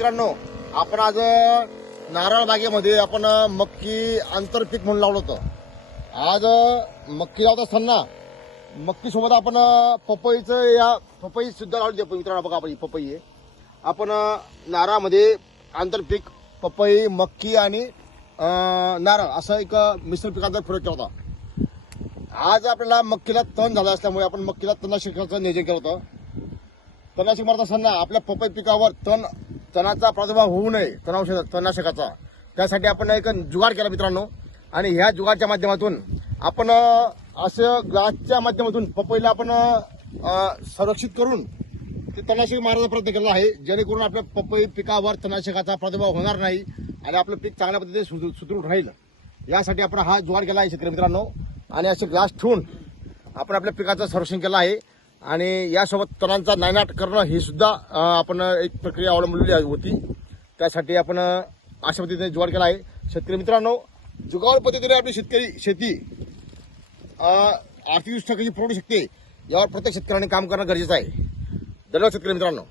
मित्रांनो, आपण आज नारळ बागेमध्ये आपण मक्की आंतरपीक म्हणून लावलं होतं. आज मक्की लावत असताना मक्की सोबत आपण पपईचं या पपई सुद्धा लावली. मित्रांनो बघा, आपण पपई आहे. आपण नारळामध्ये आंतरपीक पपई, मक्की आणि नारळ असं एक मिश्र पिकाचा प्रयोग केला होता. आज आपल्याला मक्कीला तण झालं असल्यामुळे आपण मक्कीला तणनाशकाचं नियोजन केलं होतं. तणनाशक मारत असताना आपल्या पपई पिकावर तणाचा प्रादुर्भाव होऊ नये, तणनाशकाचा, त्यासाठी आपण एक जुगाड केला मित्रांनो. आणि ह्या जुगाडच्या माध्यमातून आपण असं ग्लासच्या माध्यमातून पपईला आपण संरक्षित करून ते तणनाशक मारण्याचा प्रयत्न केला आहे, जेणेकरून आपल्या पपई पिकावर तणनाशकाचा प्रादुर्भाव होणार नाही आणि आपलं पीक चांगल्या पद्धतीने सुदृढ राहील. यासाठी आपण हा जुगाड केला आहे शेतकरी मित्रांनो. आणि असे ग्लास ठेवून आपण आपल्या पिकाचं संरक्षण केलं आहे. आणि यासोबत तणांचा नायनाट करणं ही सुद्धा आपण एक प्रक्रिया अवलंबलेली होती. त्यासाठी आपण अशा पद्धतीने जुगाड केला आहे. शेतकरी मित्रांनो, जुगाड पद्धतीने आपली शेती आर्थिकदृष्ट्या कशी पुरवू शकते यावर प्रत्येक शेतकऱ्याने काम करणं गरजेचं आहे. धन्यवाद शेतकरी मित्रांनो.